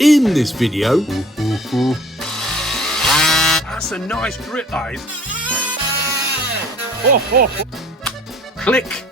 In this video, that's a nice grip, that is. Click.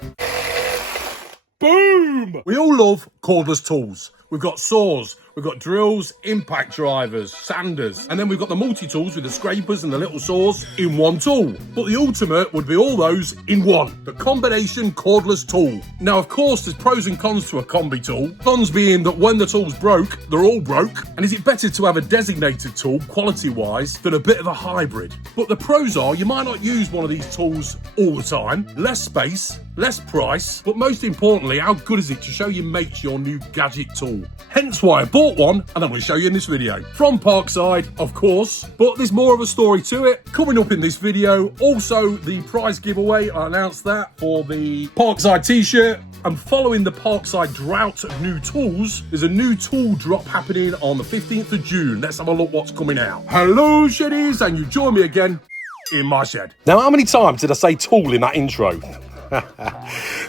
Boom! we all love cordless tools. We've got saws, we've got drills, impact drivers, sanders, and then we've got the multi-tools with the scrapers and the little saws in one tool. But the ultimate would be all those in one, the combination cordless tool. Now, of course, there's pros and cons to a combi tool. Cons being that when the tool's broke, they're all broke. And is it better to have a designated tool, quality-wise, than a bit of a hybrid? But the pros are, you might not use one of these tools all the time, less space, less price, but most importantly, how good is it to show your mates your new gadget tool? Hence why I bought one, and I'm going to show you in this video. From Parkside, of course, but there's more of a story to it. Coming up in this video, also the prize giveaway, I announced that for the Parkside t-shirt. And following the Parkside drought of new tools, there's a new tool drop happening on the 15th of June. Let's have a look what's coming out. Hello, sheddies, and you join me again in my shed. Now, how many times did I say tool in that intro?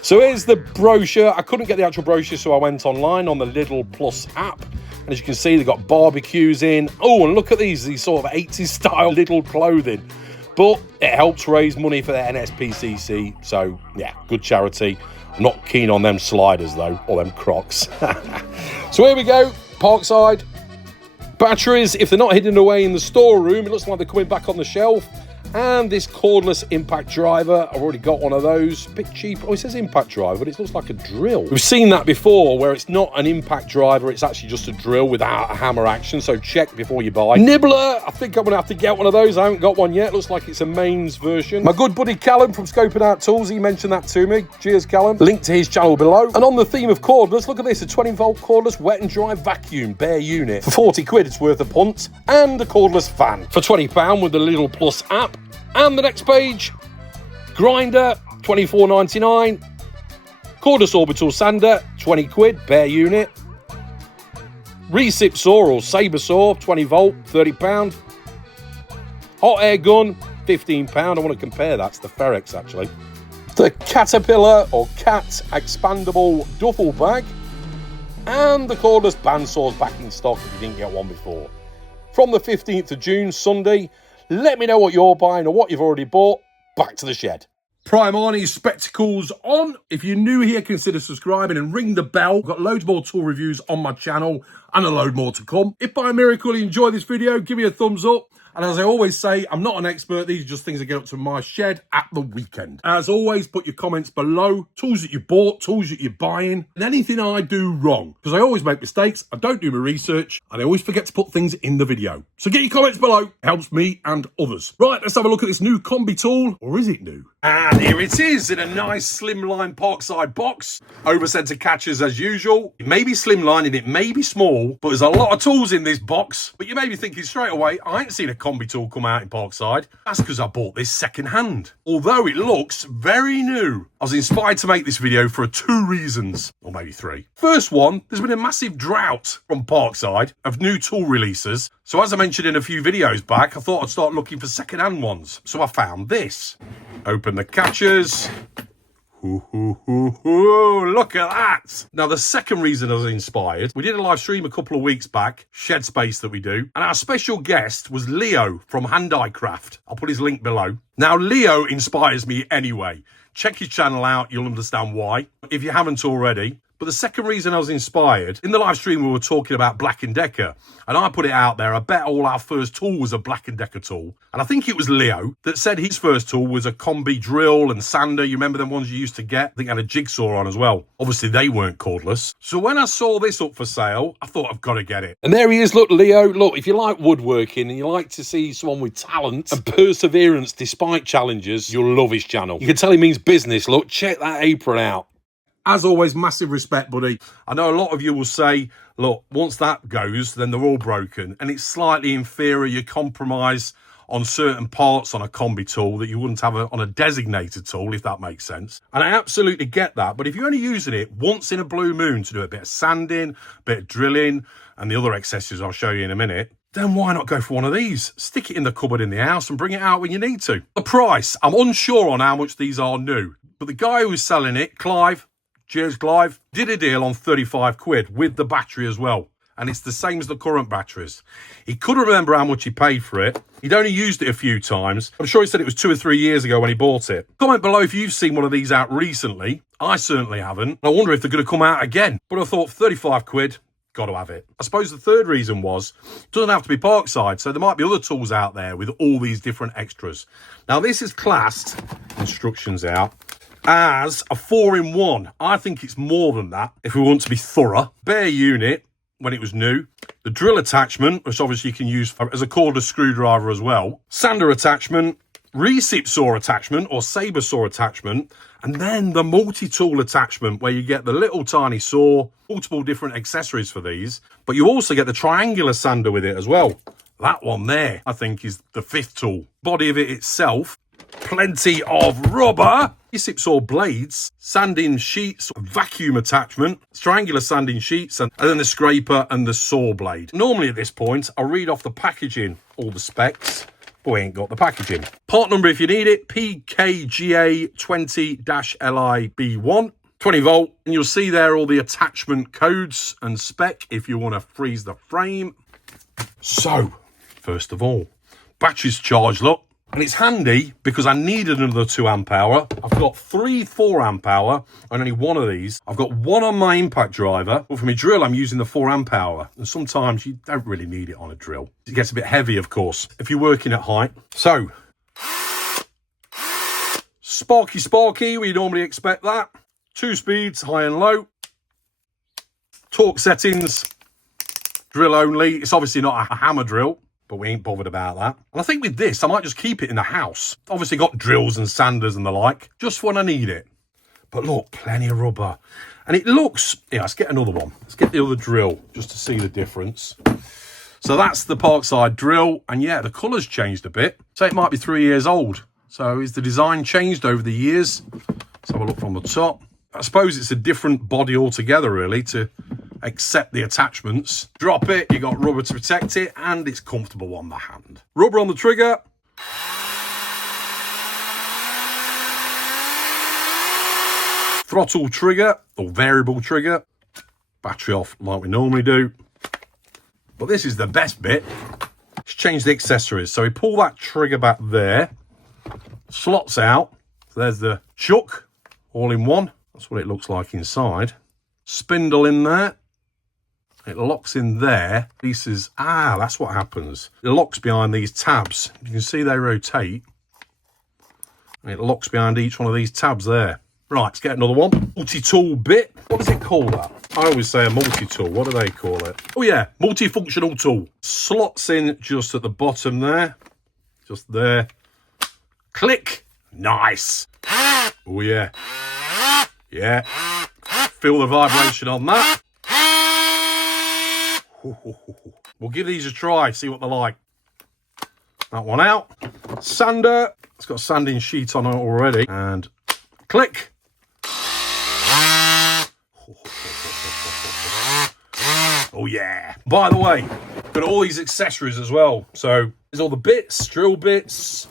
So here's the brochure. I couldn't get the actual brochure, so I went online on the Lidl Plus app. And as you can see, they've got barbecues in. Oh, and look at these sort of 80s style Lidl clothing. But it helps raise money for the NSPCC. So, yeah, good charity. I'm not keen on them sliders, though, or them Crocs. So here we go, Parkside. Batteries, if they're not hidden away in the storeroom, it looks like they're coming back on the shelf. And this cordless impact driver, I've already got one of those. A bit cheap. Oh, it says impact driver, but it looks like a drill. We've seen that before, where it's not an impact driver, it's actually just a drill without a hammer action, so check before you buy. Nibbler, I think I'm going to have to get one of those. I haven't got one yet. Looks like it's a mains version. My good buddy Calum from Scoping Out Tools, he mentioned that to me. Cheers, Calum. Link to his channel below. And on the theme of cordless, look at this, a 20-volt cordless wet and dry vacuum bare unit. For 40 quid, it's worth a punt. And a cordless fan. For £20 with the Lidl Plus app. And the next page, grinder, $24.99. Cordless orbital sander, 20 quid, bare unit. Recip saw or saber saw, 20 volt, £30. Hot air gun, £15. I want to compare that to the Ferex actually. The Caterpillar or Cat expandable duffel bag. And the cordless bandsaws back in stock if you didn't get one before. From the 15th of June, Sunday. Let me know what you're buying or what you've already bought. Back to the shed. Prime Arnie's spectacles on. If you're new here, consider subscribing and ring the bell. I've got loads more tool reviews on my channel and a load more to come. If by a miracle you enjoy this video, give me a thumbs up. And as I always say, I'm not an expert. These are just things that get up to my shed at the weekend. As always, put your comments below. Tools that you bought, tools that you're buying, and anything I do wrong. Because I always make mistakes, I don't do my research, and I always forget to put things in the video. So get your comments below. It helps me and others. Right, let's have a look at this new Combi Tool. Or is it new? And here it is in a nice slimline Parkside box. Over-centre catchers as usual. It may be slimline and it may be small, but there's a lot of tools in this box. But you may be thinking straight away, I ain't seen a Combi Tool come out in Parkside. That's because I bought this second hand. Although it looks very new. I was inspired to make this video for 2 reasons, or maybe 3. First one, there's been a massive drought from Parkside of new tool releases. So as I mentioned in a few videos back, I thought I'd start looking for second hand ones. So I found this. Open the catchers. Ooh, look at that. Now, the second reason I was inspired, we did a live stream a couple of weeks back, Shed Space that we do, and our special guest was Leo from Hand-Eye Craft. I'll put his link below. Now, Leo inspires me anyway. Check his channel out, you'll understand why, if you haven't already. But the second reason I was inspired, in the live stream we were talking about Black & Decker, and I put it out there, I bet all our first tool was a Black & Decker tool. And I think it was Leo that said his first tool was a Combi drill and sander. You remember them ones you used to get? I think it had a jigsaw on as well. Obviously they weren't cordless. So when I saw this up for sale, I thought I've got to get it. And there he is, look, Leo. Look, if you like woodworking and you like to see someone with talent and perseverance despite challenges, you'll love his channel. You can tell he means business. Look, check that apron out. As always, massive respect, buddy. I know a lot of you will say, look, once that goes, then they're all broken. And it's slightly inferior. You compromise on certain parts on a combi tool that you wouldn't have on a designated tool, if that makes sense. And I absolutely get that. But if you're only using it once in a blue moon to do a bit of sanding, a bit of drilling, and the other accessories I'll show you in a minute, then why not go for one of these? Stick it in the cupboard in the house and bring it out when you need to. The price, I'm unsure on how much these are new. But the guy who was selling it, Clive, cheers Clive, did a deal on 35 quid with the battery as well. and it's the same as the current batteries. He couldn't remember how much he paid for it. He'd only used it a few times. I'm sure he said it was 2 or 3 years ago when he bought it. Comment below if you've seen one of these out recently. I certainly haven't. I wonder if they're going to come out again. But I thought 35 quid, got to have it. I suppose the third reason was, it doesn't have to be Parkside, so there might be other tools out there with all these different extras. Now this is classed, instructions out, as a 4-in-1. I think it's more than that if we want to be thorough. Bare unit when it was new. The drill attachment, which obviously you can use as a cordless screwdriver as well. Sander attachment, recip saw attachment or saber saw attachment, and then the multi-tool attachment where you get the little tiny saw, multiple different accessories for these, but you also get the triangular sander with it as well. That one there, I think, is the 5th tool. Body of it itself, plenty of rubber, recip saw blades, sanding sheets, vacuum attachment, triangular sanding sheets, and then the scraper and the saw blade. Normally at this point, I'll read off the packaging, all the specs, but we ain't got the packaging. Part number if you need it, PKGA 20-LIB1, 20 volt, and you'll see there all the attachment codes and spec if you want to freeze the frame. So, first of all, battery's charged, look. And it's handy because I needed another 2 amp hour. I've got 3 4 amp hour and only one of these. I've got one on my impact driver, but for my drill, I'm using the 4 amp hour. And sometimes you don't really need it on a drill. It gets a bit heavy, of course, if you're working at height. So, sparky, we normally expect that. 2 speeds, high and low. Torque settings, drill only. It's obviously not a hammer drill, but we ain't bothered about that. And I think with this, I might just keep it in the house. Obviously got drills and sanders and the like, just when I need it. But look, plenty of rubber. And it looks, yeah, let's get another one. Let's get the other drill just to see the difference. So that's the Parkside drill. And yeah, the colour's changed a bit. So it might be 3 years old. So is the design changed over the years? Let's have a look from the top. I suppose it's a different body altogether, really, to accept the attachments. Drop it, you got rubber to protect it, and it's comfortable on the hand. Rubber on the trigger. Throttle trigger, or variable trigger. Battery off like we normally do. But this is the best bit. Let's change the accessories. So we pull that trigger back there. Slots out. So there's the chuck, all in one. That's what it looks like inside. Spindle in there. It locks in there. Pieces, that's what happens. It locks behind these tabs. You can see they rotate. And it locks behind each one of these tabs there. Right, let's get another one. Multi-tool bit. What does it call that? I always say a multi-tool. What do they call it? Oh yeah, multifunctional tool. Slots in just at the bottom there. Just there. Click. Nice. Oh yeah. Yeah. Feel the vibration on that. We'll give these a try, see what they're like. That one out. Sander. It's got a sanding sheet on it already. And click. Oh yeah. By the way, got all these accessories as well. So there's all the bits, drill bits,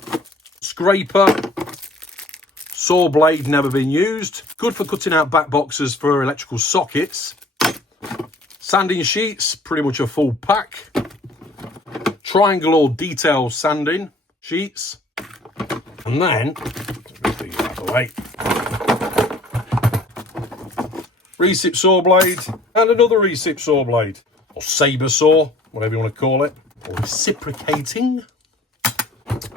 scraper, saw blade never been used. Good for cutting out back boxes for electrical sockets. Sanding sheets, pretty much a full pack. Triangle or detail sanding sheets. And then, let's get out of the way. Recip saw blade and another recip saw blade. Or saber saw, whatever you want to call it. Or reciprocating.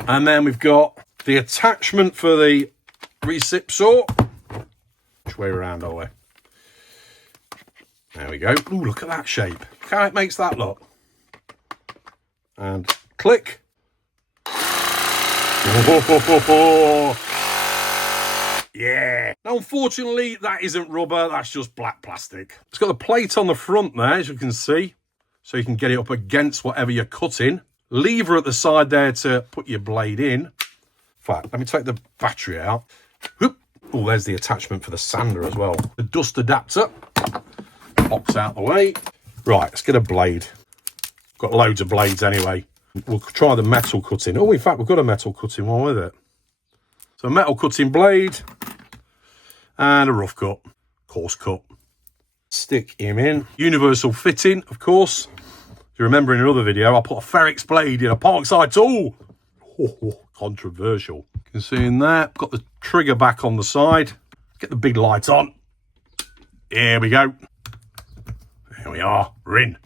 And then we've got the attachment for the recip saw. Which way around are we? There we go. Ooh, look at that shape. Look how it makes that look. And click. Oh, yeah. Now, unfortunately, that isn't rubber. That's just black plastic. It's got the plate on the front there, as you can see. So you can get it up against whatever you're cutting. Lever at the side there to put your blade in. In fact, let me take the battery out. Whoop. Oh, there's the attachment for the sander as well. The dust adapter. Pops out the way. Right, let's get a blade. Got loads of blades anyway. We'll try the metal cutting. Oh, in fact, we've got a metal cutting one with it. So a metal cutting blade and a rough cut, coarse cut. Stick him in. Universal fitting, of course. If you remember in another video, I put a Ferrex blade in a Parkside tool. Oh, controversial. You can see in there, got the trigger back on the side. Get the big light on. Here we go. There we are, we're in.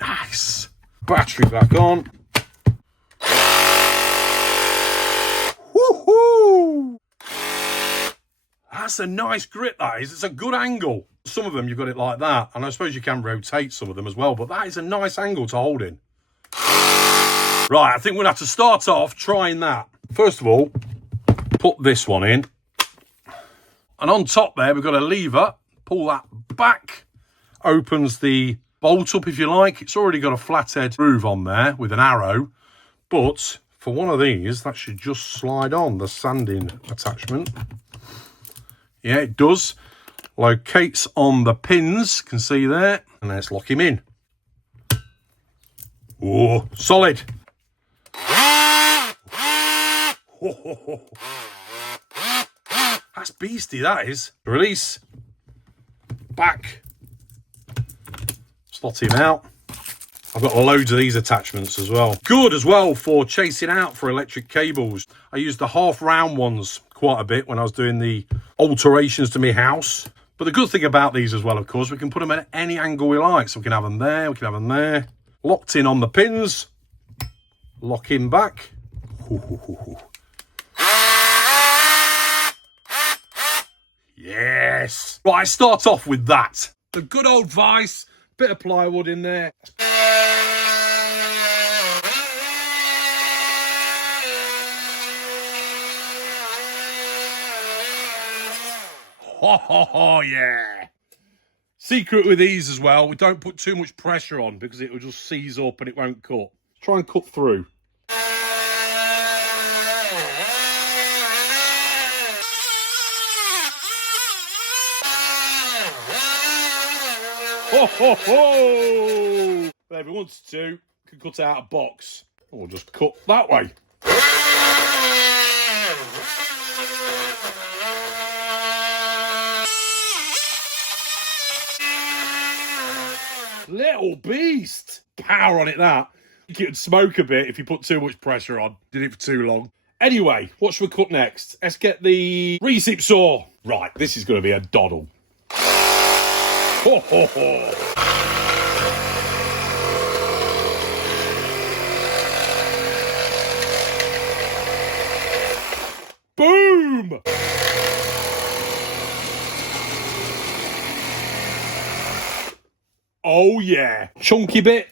Nice. Battery back on. Woohoo! That's a nice grip, that is. It's a good angle. Some of them, you've got it like that. And I suppose you can rotate some of them as well. But that is a nice angle to hold in. Right, I think we'll have to start off trying that. First of all, put this one in. And on top there, we've got a lever. Pull that back. Opens the bolt up, if you like. It's already got a flathead groove on there with an arrow. But for one of these, that should just slide on the sanding attachment. Yeah, it does. Locates on the pins, can see there. And let's lock him in. Oh, solid. That's beastie, that is. Release. Back. Slot him out. I've got loads of these attachments as well. Good as well for chasing out for electric cables. I used the half round ones quite a bit when I was doing the alterations to my house. But the good thing about these as well, of course, we can put them at any angle we like. So we can have them there, we can have them there. Locked in on the pins. Lock him back. Yes. Right, start off with that. The good old vice. Bit of plywood in there. Oh, yeah. Secret with these as well, we don't put too much pressure on because it will just seize up and it won't cut. Try and cut through. Ho, ho, ho! But if we wanted to, we could cut out a box. Or just cut that way. Little beast. Power on it, that. It would smoke a bit if you put too much pressure on. Did it for too long. Anyway, what should we cut next? Let's get the recip saw. Right, this is going to be a doddle. Ho, ho, ho. Boom! Oh yeah, chunky bit.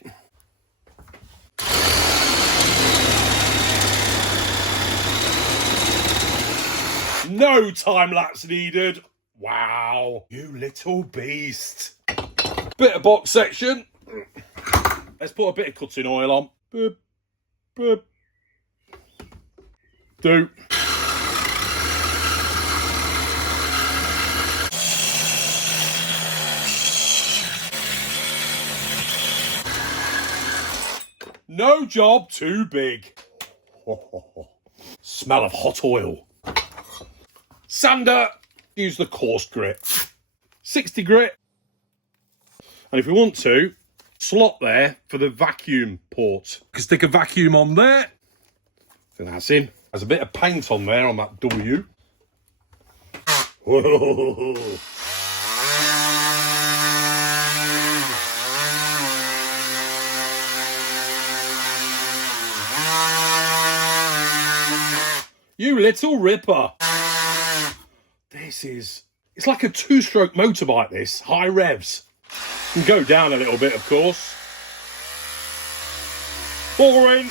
No time lapse needed. Wow, you little beast. Bit of box section. Let's put a bit of cutting oil on. Boop, boop. Do. No job too big. Smell of hot oil. Sander. Use the coarse grit. 60 grit. And if we want to, slot there for the vacuum port. You can stick a vacuum on there. So that's in. There's a bit of paint on there on that W. Whoa. You little ripper. This is, it's like a two-stroke motorbike, this. High revs. You can go down a little bit, of course. Boring.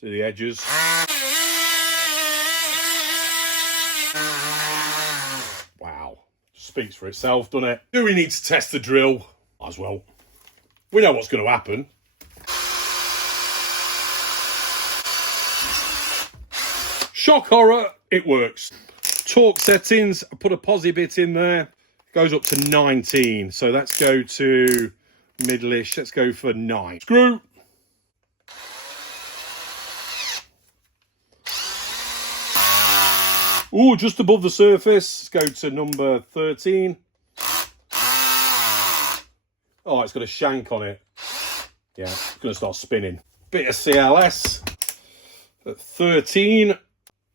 To the edges. Wow. Speaks for itself, doesn't it? Do we need to test the drill? Might as well. We know what's going to happen. Shock horror, it works. Torque settings, I put a posi bit in there. Goes up to 19. So let's go to middle-ish. Let's go for 9. Screw. Oh, just above the surface. Let's go to number 13. Oh, it's got a shank on it. Yeah, it's going to start spinning. Bit of CLS at 13.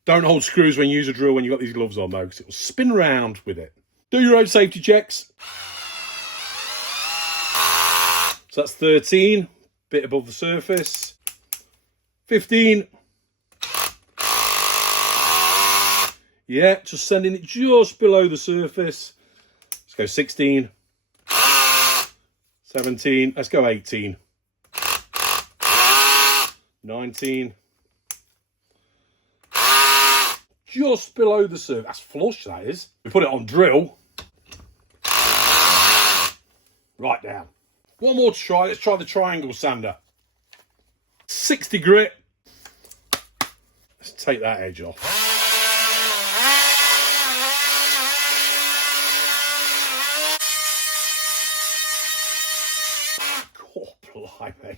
Don't hold screws when you use a drill when you've got these gloves on, though, because it will spin around with it. Do your own safety checks. So that's 13. Bit above the surface. 15. Yeah, just sending it just below the surface. Let's go 16. 17. Let's go 18. 19. Just below the surface. That's flush, that is. We put it on drill. Right down. One more to try. Let's try the triangle sander. 60 grit. Let's take that edge off. Blimey.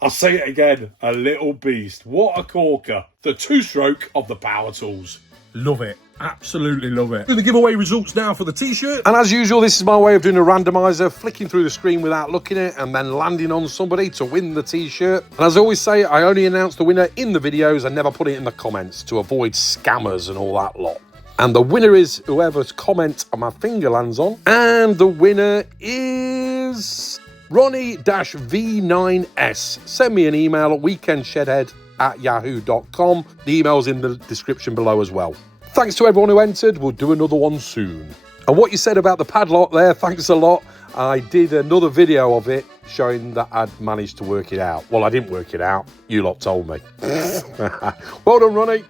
I'll say it again, a little beast. What a corker. The two-stroke of the power tools. Love it. Absolutely love it. Doing the giveaway results now for the t-shirt. And as usual, this is my way of doing a randomizer, flicking through the screen without looking at it and then landing on somebody to win the t-shirt. And as I always say, I only announce the winner in the videos and never put it in the comments to avoid scammers and all that lot. And the winner is whoever's comment my finger lands on. And the winner is Ronnie-V9S. Send me an email at weekendshedhead@yahoo.com. The email's in the description below as well. Thanks to everyone who entered. We'll do another one soon. And what you said about the padlock there, thanks a lot. I did another video of it showing that I'd managed to work it out. Well, I didn't work it out. You lot told me. Well done, Ronnie.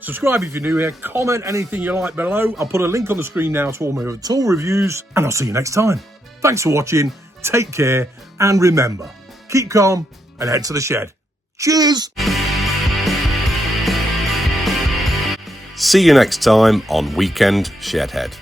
Subscribe if you're new here. Comment anything you like below. I'll put a link on the screen now to all my tool reviews. And I'll see you next time. Thanks for watching. Take care. And remember, keep calm and head to the shed. Cheers. See you next time on Weekend Shedhead.